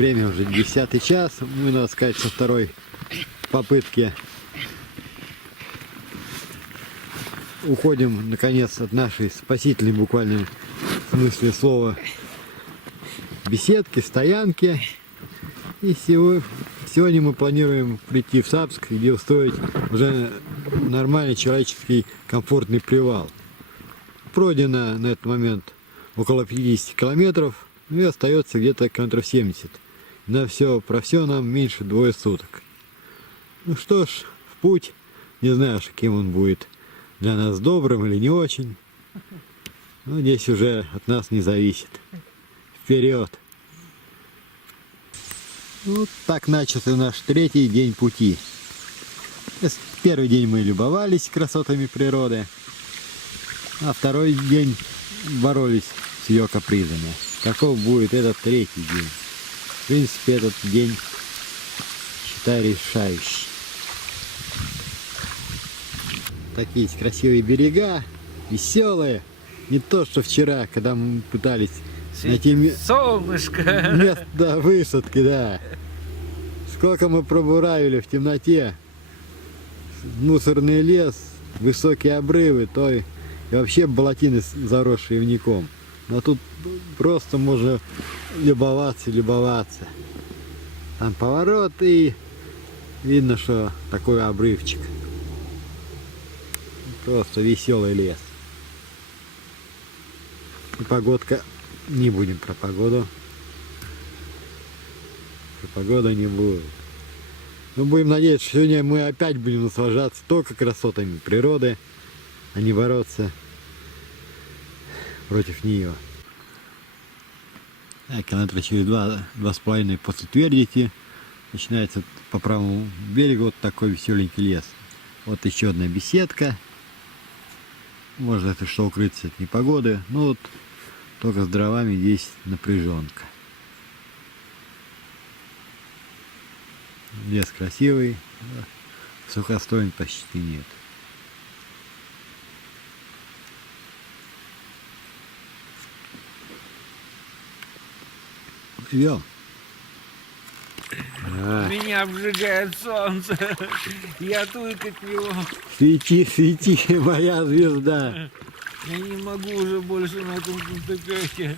Время уже 10 час. Мы, надо сказать, со второй попытки уходим, наконец, от нашей спасительной, буквально в смысле слова, беседки, стоянки. И сегодня мы планируем прийти в Сапск, где устроить уже нормальный человеческий комфортный привал. Пройдено на этот момент около 50 километров, и остается где-то километров 70. На все про все нам меньше 2 суток. Ну что ж, в путь. Не знаю, каким он будет для нас, добрым или не очень. Но здесь уже от нас не зависит. Вперед! Вот так начался наш 3-й день пути. Первый день мы любовались красотами природы, а 2-й день боролись с ее капризами. Каков будет этот 3-й день? В принципе, этот день, считай, решающий. Такие красивые берега, веселые. Не то, что вчера, когда мы пытались найти солнышко. место, да, высадки, да. Сколько мы пробуравили в темноте. Мусорный лес, высокие обрывы, то и вообще болотины, заросшие ивняком. Но тут просто можно любоваться, любоваться. Там поворот, и видно, что такой обрывчик. Просто веселый лес. И погодка, не будем про погоду. Про погоду не будет. Но будем надеяться, что сегодня мы опять будем наслаждаться только красотами природы, а не бороться против нее. Так, километра через 2,5 после Твердити начинается по правому берегу вот такой веселенький лес. Вот еще одна беседка. Можно, если что, укрыться от непогоды. Ну вот только с дровами здесь напряженка. Лес красивый, сухостойн почти нет. Вел. Меня обжигает солнце. Я только от него. Свети, свети, моя звезда. Я не могу уже больше на этом кустаке.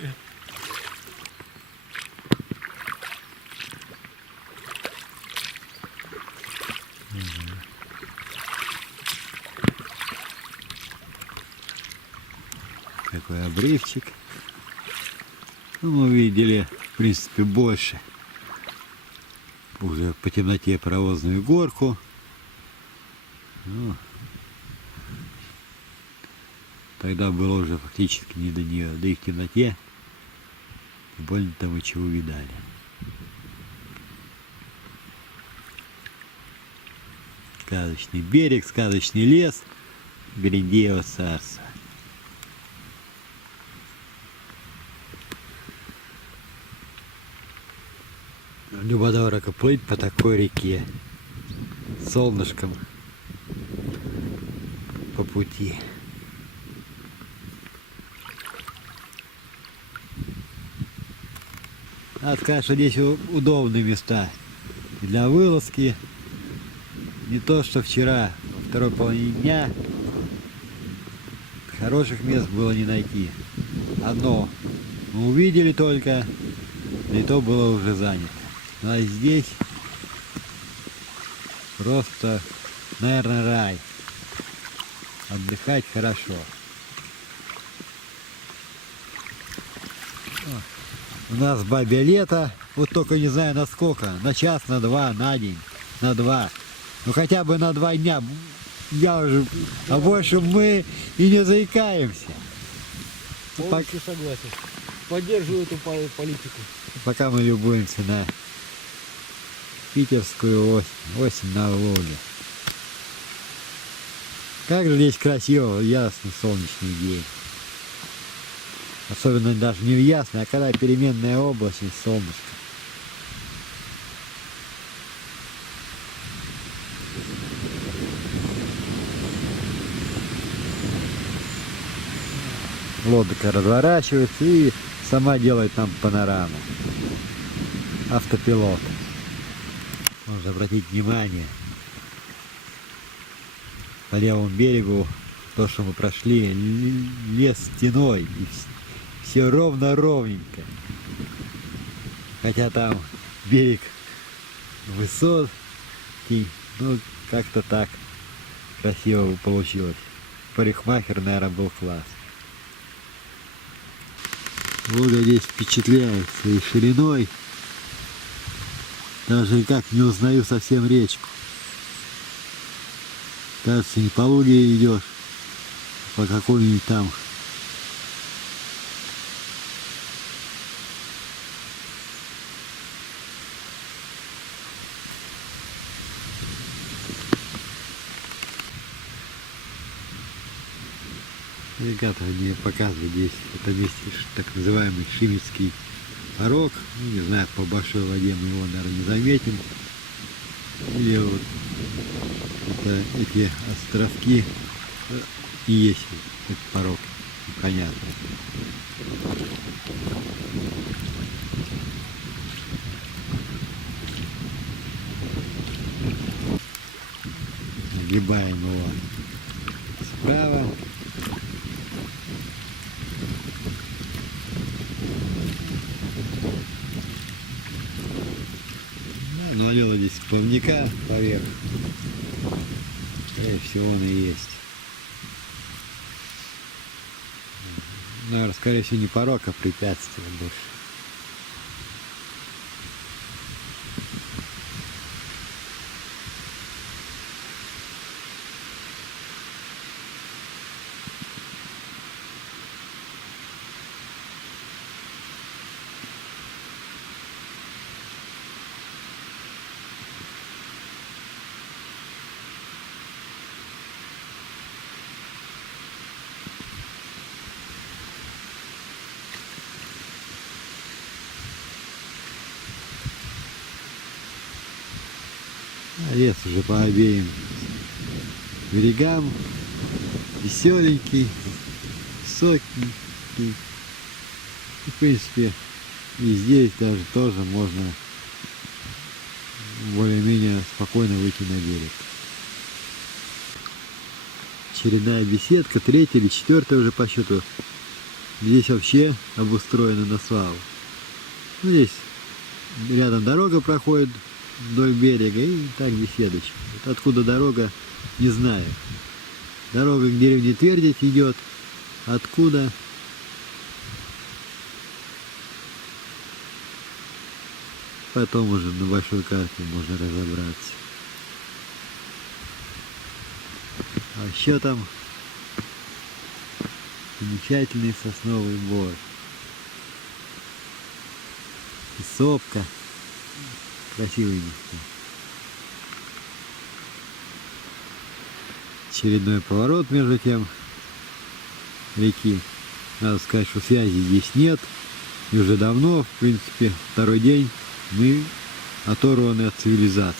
Такой обрывчик. Ну, мы видели, в принципе, больше. Уже по темноте паровозную горку. Ну, тогда было уже фактически не до нее. Да и в темноте больно-то мы чего видали. Сказочный берег, сказочный лес Берендеево царство. Любо-дорого плыть по такой реке, солнышком по пути. Надо сказать, что здесь удобные места и для вылазки. Не то, что вчера, во второй половине дня, хороших мест было не найти. Одно мы увидели только, да и то было уже занято. А здесь просто, наверное, рай. Отдыхать хорошо. У нас бабье лето, вот только не знаю на сколько, на час, на 2, на день, на 2. Ну хотя бы на 2 дня, я уже, а больше мы и не заикаемся. Полностью согласен. Поддерживаю эту политику. Пока мы любуемся на питерскую осень на Волге. Как же здесь красиво, ясный солнечный день. Особенно даже не в ясный, а когда переменная облачность, солнышко. лодка разворачивается и сама делает нам панораму. автопилот. Можно обратить внимание, по левому берегу, то, что мы прошли, лес стеной, и все ровно-ровненько. Хотя там берег высокий, ну как-то так красиво получилось. Парикмахер, наверное, был класс. Волга здесь впечатляет своей шириной. Даже никак не узнаю совсем речку. Кажется, не по Волге идешь, а по какой-нибудь там. Ребята мне показывают здесь, это месте так называемый Шимицкий порог. Ну, не знаю, по большой воде мы его, наверное, не заметим. Или вот это, эти островки и есть этот порог. Непонятно. Огибаем его справа. Навалило здесь плавника поверх. Скорее всего, он и есть. Наверное, скорее всего, не порог, а препятствие больше. Лес уже по обеим берегам, веселенький, высокий. И, в принципе, и здесь даже тоже можно более-менее спокойно выйти на берег. Очередная беседка, третья или четвертая уже по счету. Здесь вообще обустроено на славу. Ну, здесь рядом дорога проходит вдоль берега и так беседочка. Вот откуда дорога, не знаю. Дорога к деревне Твердить идет. Откуда? Потом уже на большой карте можно разобраться. А еще там замечательный сосновый бор. И сопка. Красивый место. Очередной поворот между тем реки. Надо сказать, что связи здесь нет. И уже давно, в принципе, второй день мы оторваны от цивилизации.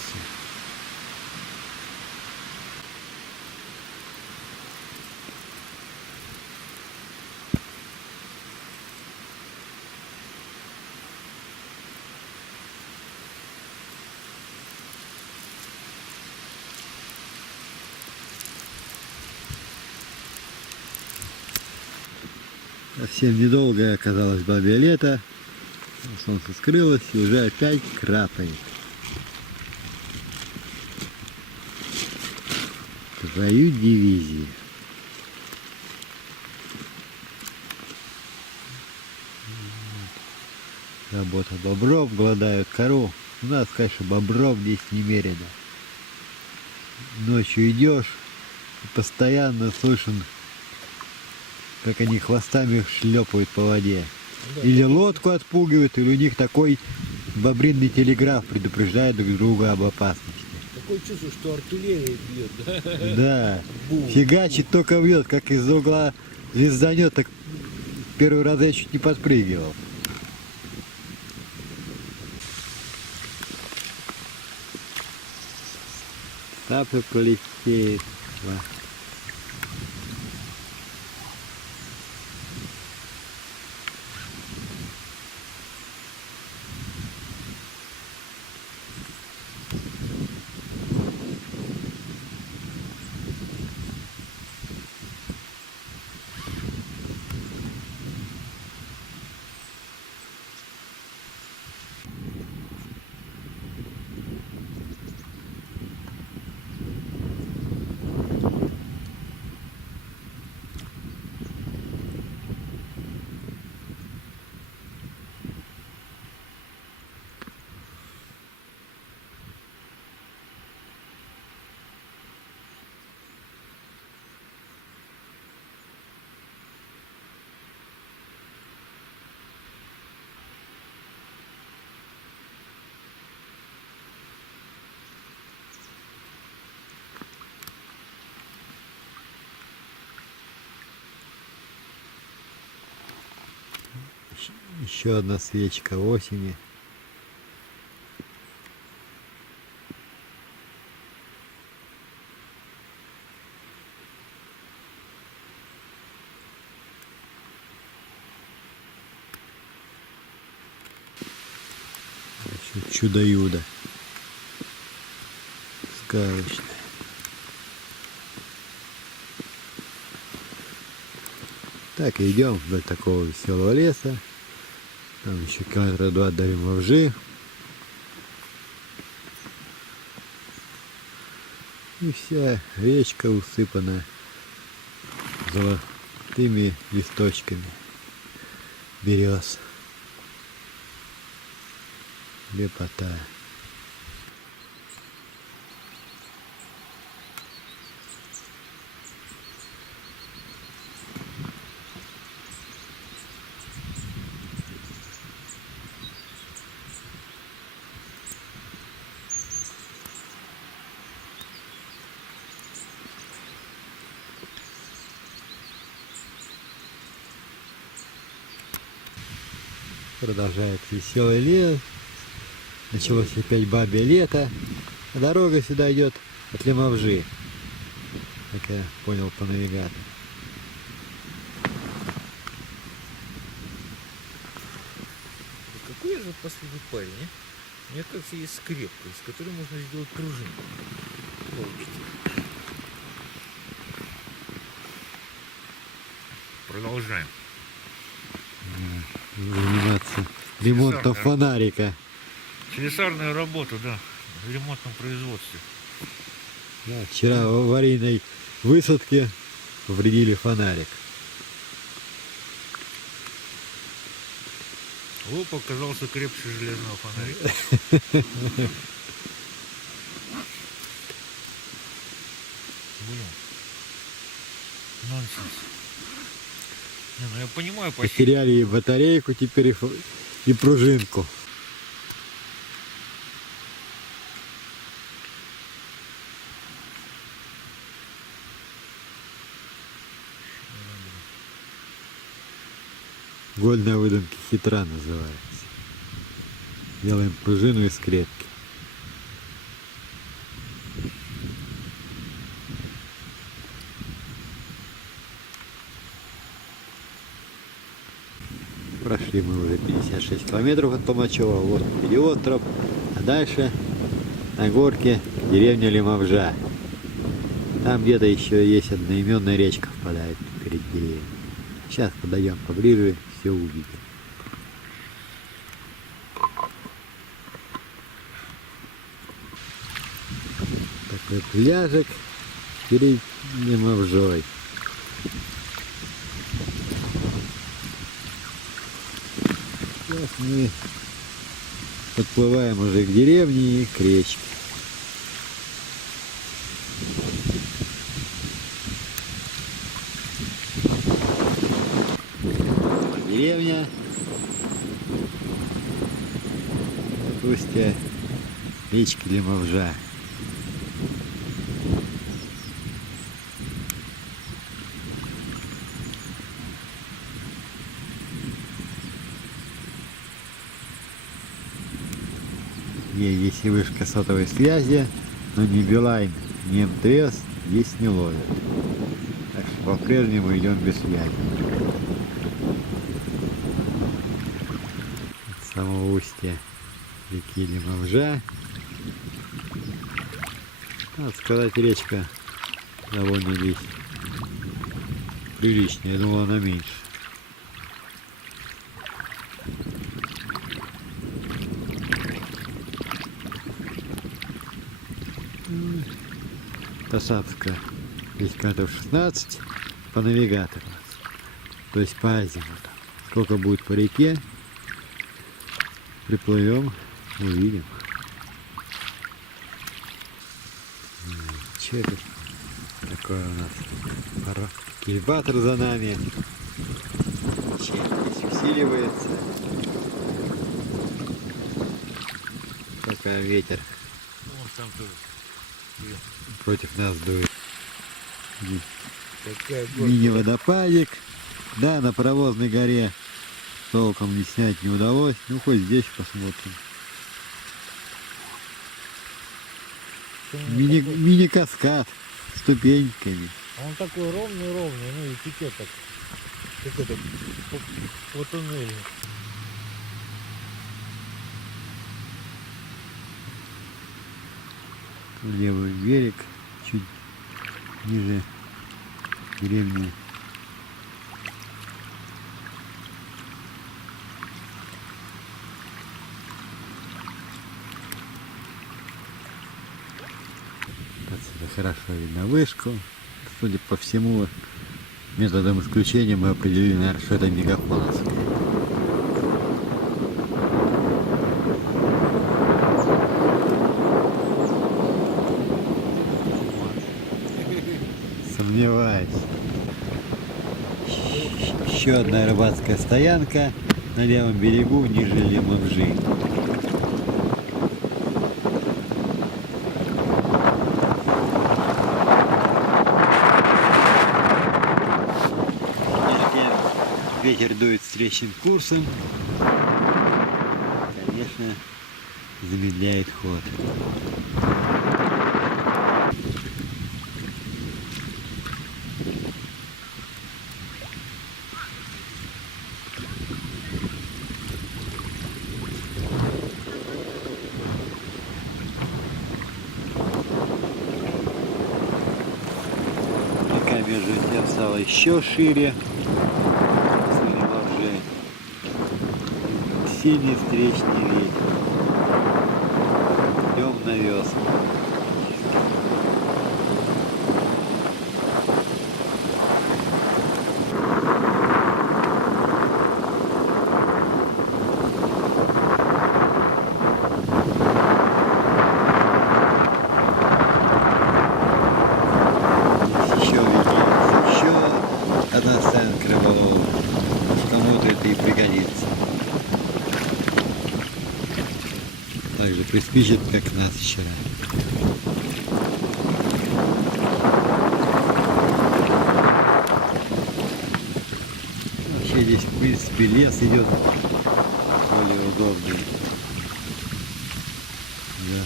Совсем недолгое оказалось бабье лето. Солнце скрылось и уже опять крапает. Твою дивизию. Работа бобров, голодают коров. У нас, конечно, бобров здесь немерено. Ночью идешь и постоянно слышен, как они хвостами шлепают по воде. Да. Или лодку отпугивают, или у них такой бобринный телеграф предупреждает друг друга об опасности. Такое чувство, что артиллерия бьет, да? Да, Бум. фигачит только бьет, как из-за угла звезданет, так первый раз я чуть не подпрыгивал. Тапы пролетели. Еще одна свечка осени. Чудо-юдо. Сказочное. Так, идем вдоль такого веселого леса. Там еще километра 2 до Римовжи. И вся речка усыпана золотыми листочками берез. Лепота. Продолжается веселый лес. Началось опять бабье лето. А дорога сюда идет от Лимовжи. Как я понял по навигатору. Какой же последний парень, а? Мне кажется, есть скрепка, из которой можно сделать пружинку. Получится. Продолжаем. Заниматься ремонтом фонарика. Слесарную работу, да, в ремонтном производстве. Да, вчера в аварийной высадке повредили фонарик. Лоб оказался крепче железного фонарика. Блин. Нонсенс. Не, ну я понимаю, Потеряли и батарейку, теперь и пружинку. Вольная выдумка хитра называется. Делаем пружину из скрепки. Прошли мы уже 56 километров от Толмачева, вот переостров, а дальше на горке деревня Лимовжа. Там где-то еще есть одноименная речка впадает перед деревней. Сейчас подойдем поближе, все увидим. Такой пляжик перед Лимовжой. Сейчас мы подплываем уже к деревне и к речке. Деревня. Вот устье речки Лимовжа. Есть и вышка сотовой связи, но ни Билайн, ни МТС здесь не ловят. Так что по-прежнему идем без связи. От самого устья реки Лимовжа. Надо сказать, речка довольно здесь приличная. Я думал, она меньше. Посадка здесь километров 16 по навигатору, то есть по азимуту. Сколько будет по реке, приплывем, увидим. Что это такое у нас? Кильватор за нами. Течение здесь усиливается. Какой ветер Вот там тоже. против нас дует. Такая горка. Мини-водопадик. Да, на паровозной горе толком не снять не удалось. Ну, хоть здесь посмотрим. Мини-каскад с ступеньками. Он такой ровный, ну и течет так, как это, по туннелю. Левый берег, чуть ниже деревни. Отсюда хорошо видно вышку. Судя по всему, методом исключения мы определили, наверное, что это мегафоновская. Сомневаюсь. Еще одна рыбацкая стоянка на левом берегу ниже Лимонжи. Ветер дует встречным курсом. Конечно, замедляет ход. Река между тем стала еще шире. Сильный встречный ветер. Идем на весну. Еще одна стоянка рыболова. Кому-то это и пригодится. Так же приспичит, как нас вчера. Вообще здесь, в принципе, лес идет более удобный. Да.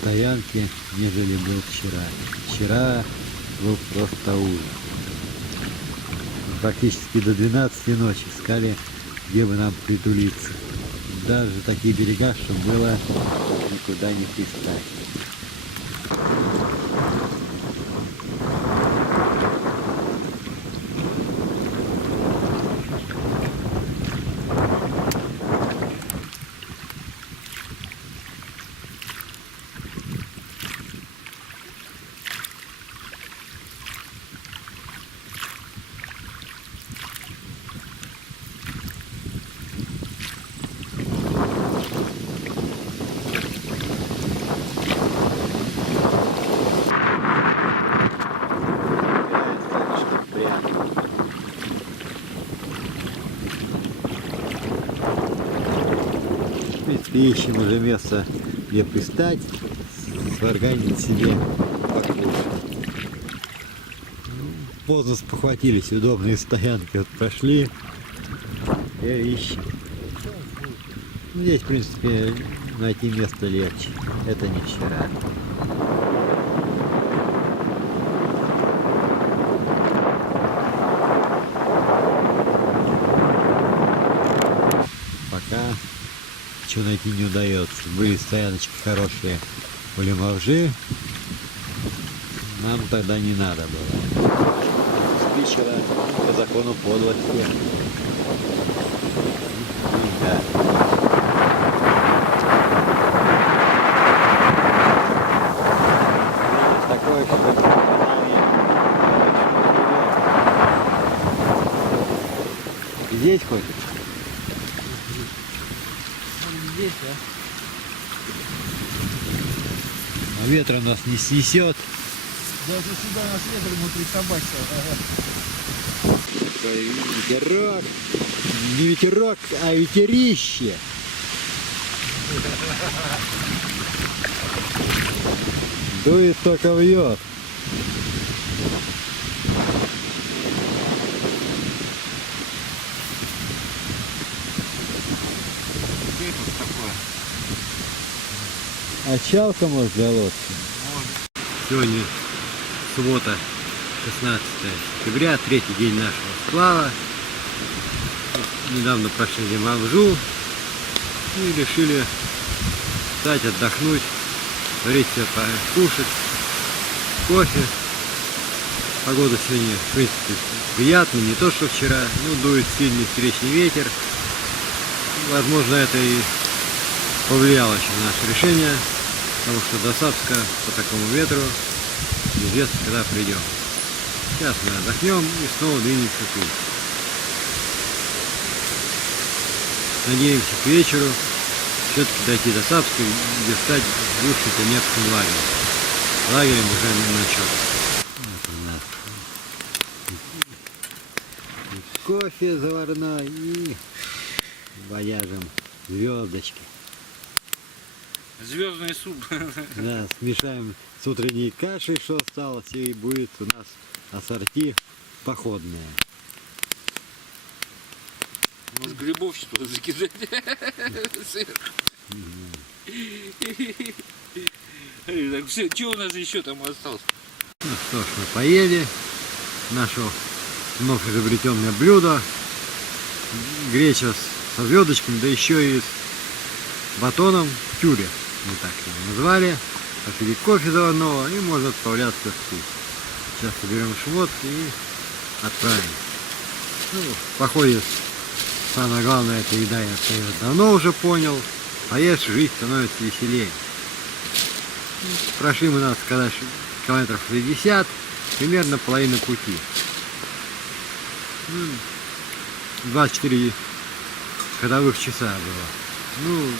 Стоянки, нежели был вчера. Вчера был просто ужас. Практически до 12 ночи искали, где бы нам притулиться. Даже такие берега, что было никуда не пристать. Ищем уже место, где пристать, сварганить себе покушать. Поздно спохватились, удобные стоянки вот прошли и ищем. Здесь, в принципе, найти место легче. Это не вчера. Пока ничего найти не удается. Были стояночки хорошие у Лимонжи. Нам тогда не надо было. Спичера по закону подлости. Да. Такое, что здесь хоть? Здесь, да? А ветра нас не снесет. Даже сюда нас ветер внутри собачьего. Такой ветерок. Не ветерок, а ветерище. Дует, только вьет. Очалка, может, для лодки? Сегодня суббота, 16 октября, третий день нашего сплава. Недавно прошли Мавжу и решили встать, отдохнуть, варить себе покушать, кофе. Погода сегодня, в принципе, приятная, не то что вчера, но дует сильный встречный ветер. Возможно, это и повлияло еще на наше решение, потому что до Сапска по такому ветру неизвестно, когда придем. Сейчас мы отдохнем и снова двинемся в путь. Надеемся к вечеру все-таки дойти до Сапска и стать бывшим немецким лагерем. Лагерем уже на ночевку. Вот у нас кофе заварной и вояжем звездочки. Звездный суп. Да, смешаем с утренней кашей, что осталось, и будет у нас ассорти походное. Может, грибов что-то закидать? Так, все, что у нас еще там осталось? Ну что ж, мы поели. Наше вновь изобретенное блюдо. Греча со звездочками, да еще и с батоном тюре. Мы так его назвали. Попили кофе заварного и можно отправляться в путь. Сейчас соберем шмот и отправим. Ну, в походе самое главное это еда, я давно уже понял. Поешь, жизнь становится веселее. Прошли мы, надо сказать, километров 60, примерно половина пути. 24 ходовых часа было. Ну,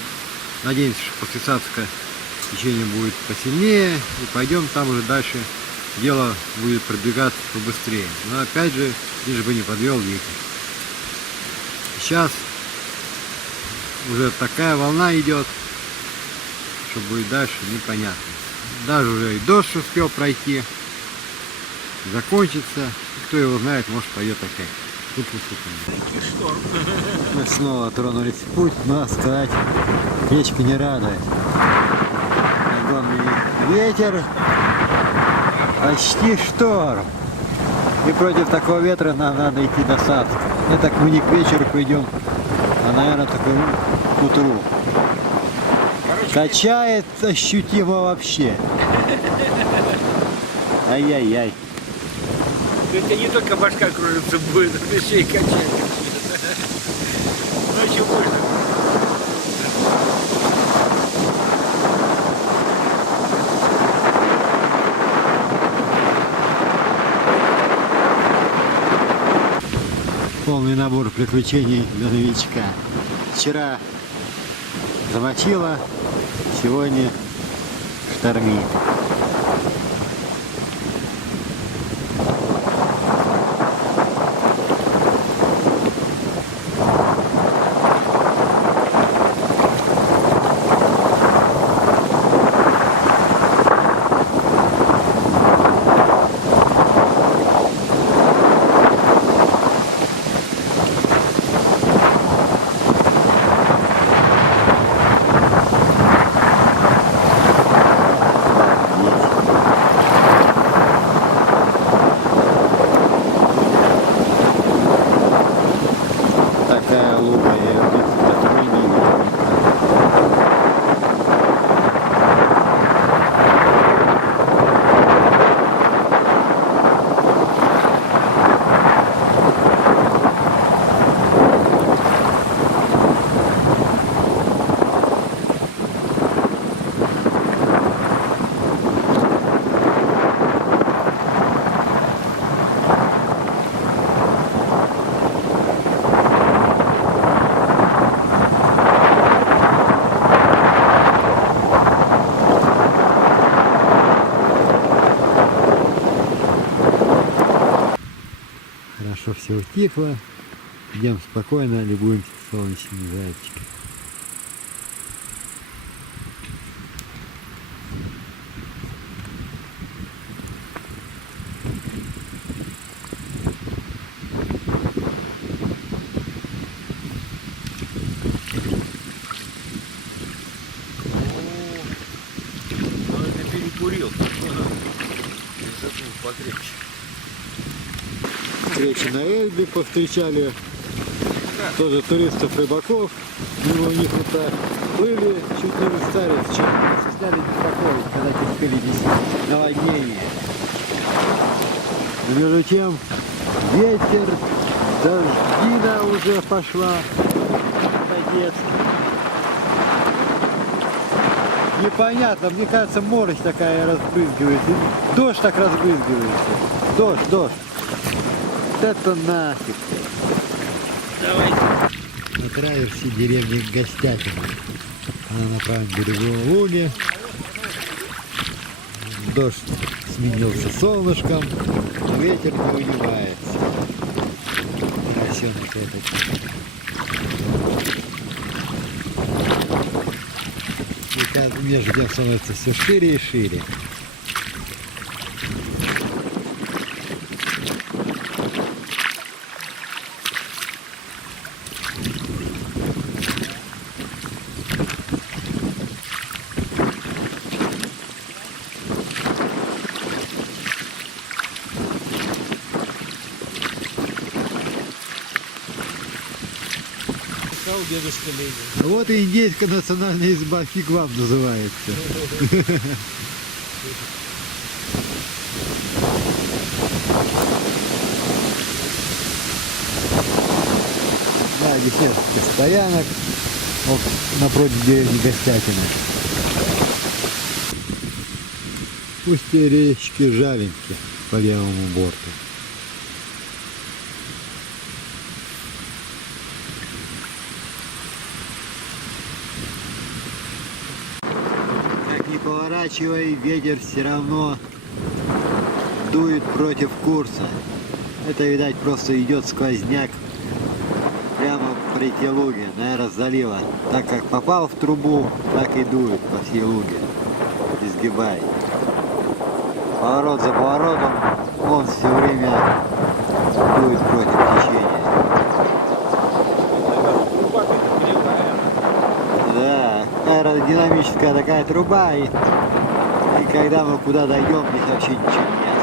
надеемся, что после Сапска течение будет посильнее, и пойдем там уже дальше. Дело будет продвигаться побыстрее. Но опять же, лишь бы не подвел ветер. Сейчас уже такая волна идет, что будет дальше, непонятно. Даже уже и дождь успел пройти, закончится. Кто его знает, может пойдет опять. Мы снова тронулись в путь, но сказать, речка не радует. Огромный ветер, почти шторм. И против такого ветра нам надо идти до Сапска. Ну так мы не к вечеру пойдем, а, наверное, только к утру. Качает ощутимо вообще. Ай-яй-яй. Это не только башка кружится будет, это еще и качает. Ночью можно. Полный набор приключений для новичка. Вчера замочило, сегодня штормит. Такая луга, я ее в детстве такой не видел. Хорошо все утихло. Идем спокойно, любуемся солнечными зайчиками. встречи на Эльбе, повстречали тоже туристов-рыбаков. Мимо у них вот так плыли, чуть не расстались, сняли беспокоить, когда те впереди наводнение. Но между тем ветер, дождина уже пошла, капец. Непонятно, мне кажется, морось такая разбрызгивается. Дождь так разбрызгивается. Дождь. Вот это нафиг. Давай. На траверсе деревни Гостятина. Она на правом берегу Луги. Дождь сменился солнышком, но ветер не унимается. Поросенок этот. И между тем становится все шире и шире. Сказал дедушка Ленин. Вот и индейская национальная изба фиг вам называется. Да, здесь несколько стоянок вот, напротив деревни Гостятина. Устье речки Жаленки по левому борту. Как ни поворачивай, ветер все равно дует против курса. Это, видать, просто идет сквозняк прямо по реке Луге, наверное, с залива. Так как попал в трубу, так и дует по всей Луге, изгибай. Поворот за поворотом, он все время дует против течения. Да, аэродинамическая такая труба, и когда мы куда дойдем, здесь вообще ничего не ясно.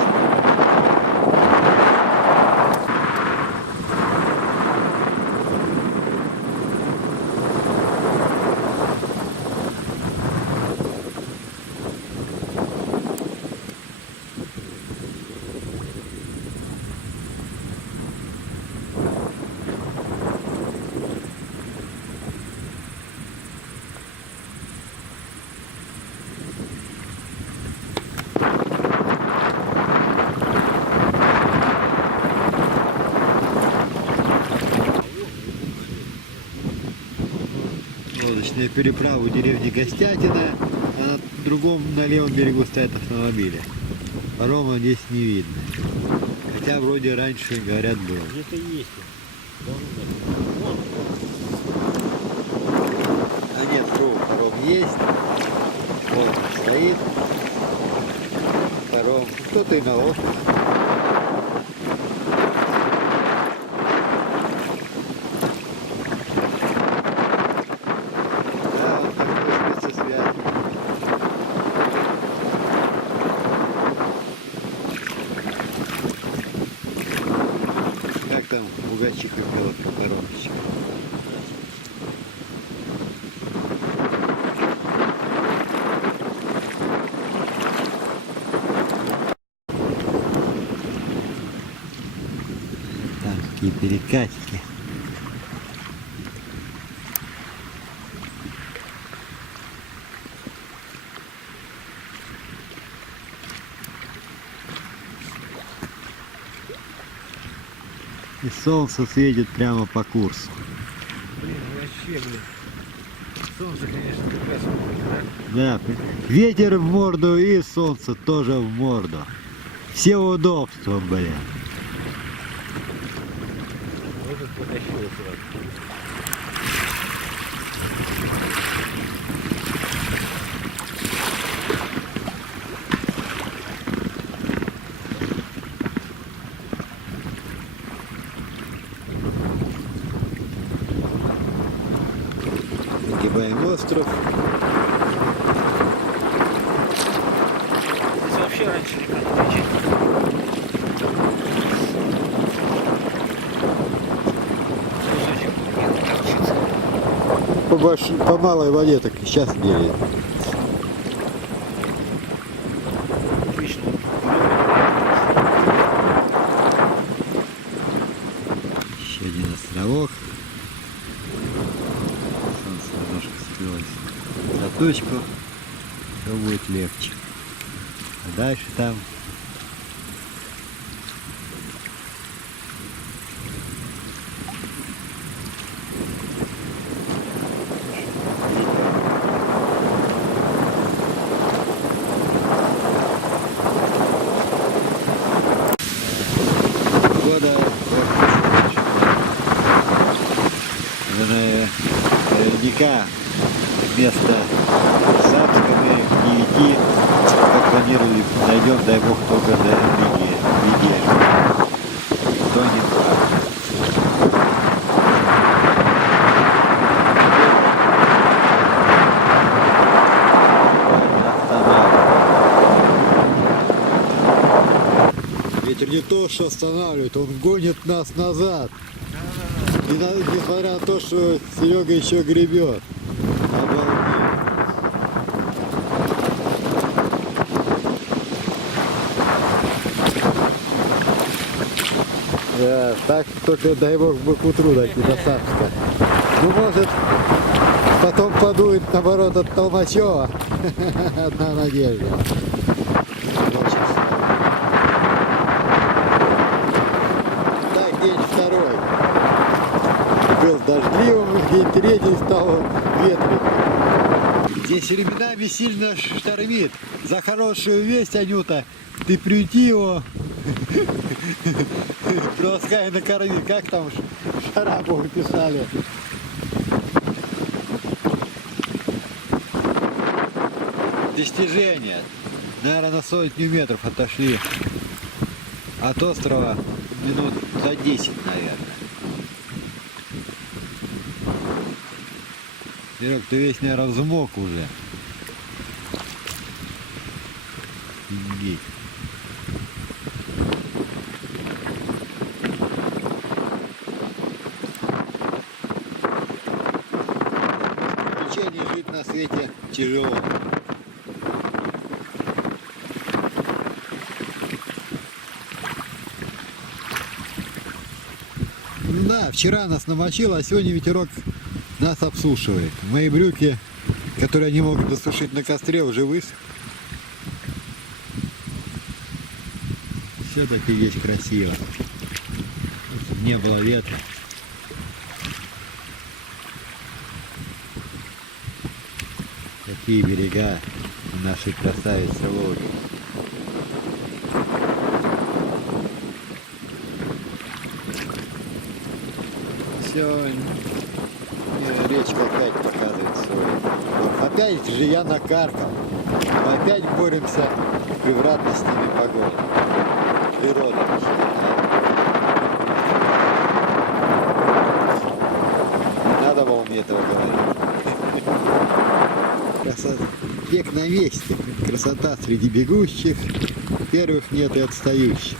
Лодочная переправа у деревни Гостятина, а на другом, на левом берегу стоят автомобили. Парома здесь не видно. Хотя вроде раньше, говорят, был. Где-то есть он. А нет, паром есть. Вот стоит. Паром. Кто-то и на лодке. Как там у Гачиха коробочка? Там какие перекатики. И солнце светит прямо по курсу. Блин, вообще, солнце, конечно, прекрасно будет, да? Да, ветер в морду и солнце тоже в морду. Все удобства, блин. Вот это потащило сразу. Огибаем остров. Здесь вообще раньше река не течет. по малой воде, так и сейчас делает. Отлично. Еще один островок. Солнце немножко скрылось за точку, то будет легче. А дальше там погода наверняка вместо Сапска мы к 9, как планировали, дойдем, дай бог, только до Лиги. То не факт. Ветер не то, что останавливает, он гонит нас назад. И несмотря на то, что Серега еще гребет. Обалдеть. Да, так только дай бог бы к утру дойти до Сапска. Ну, может, потом подует, наоборот, от Толмачева. Одна надежда. Так, день второй. Был дождливым, день третий стал ветреным. Здесь временами сильно штормит. За хорошую весть, Анюта, ты приюти его. Приласкай на корме. Как там Шарапову писали? Достижения. Наверное, на сотню метров отошли от острова минут за 10, наверное. Серег, ты весь, наверное, взмок уже. Офигеть. Приключение жить на свете тяжело. Ну да, вчера нас намочило, а сегодня ветерок нас обсушивает. Мои брюки, которые они могут досушить на костре, уже высохли. Все-таки здесь красиво. Не было ветра. Какие берега у нашей красавицы Волги. Все, речка опять показывает свой. Опять же я накаркал. Мы опять боремся с превратностями погоды. Природа. Не надо было мне этого говорить. Красота. Бег на месте. Красота среди бегущих. Первых нет и отстающих.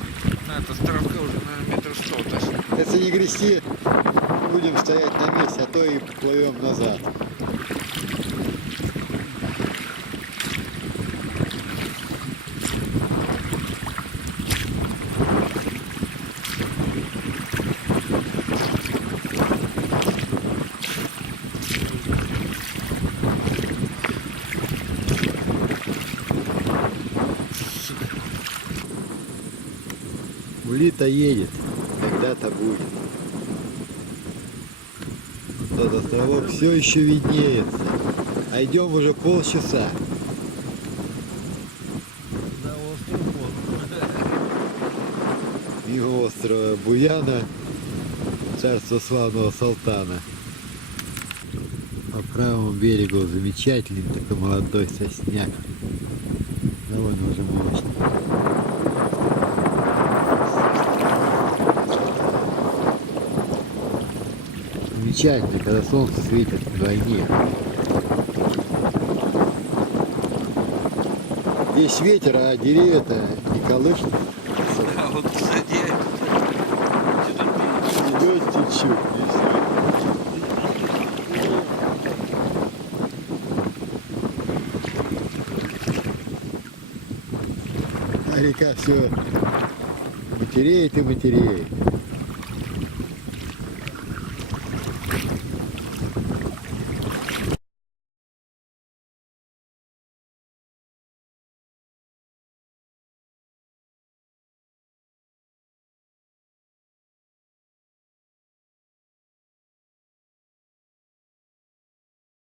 На, это островка уже, наверное, метров 100 точно. Если не грести, будем стоять на месте, а то и плывем назад. Улита едет, когда-то будет. Тот островок все еще виднеется, а идем уже полчаса. Да, остров вон. Мимо острова Буяна, царство славного Салтана. По правому берегу замечательный такой молодой сосняк. Довольно уже мощный. Замечательно, когда солнце светит вдвойне. Здесь ветер, а деревья-то не колышут. Да, вот кстати, Идет чуть-чуть. река все матереет и матереет.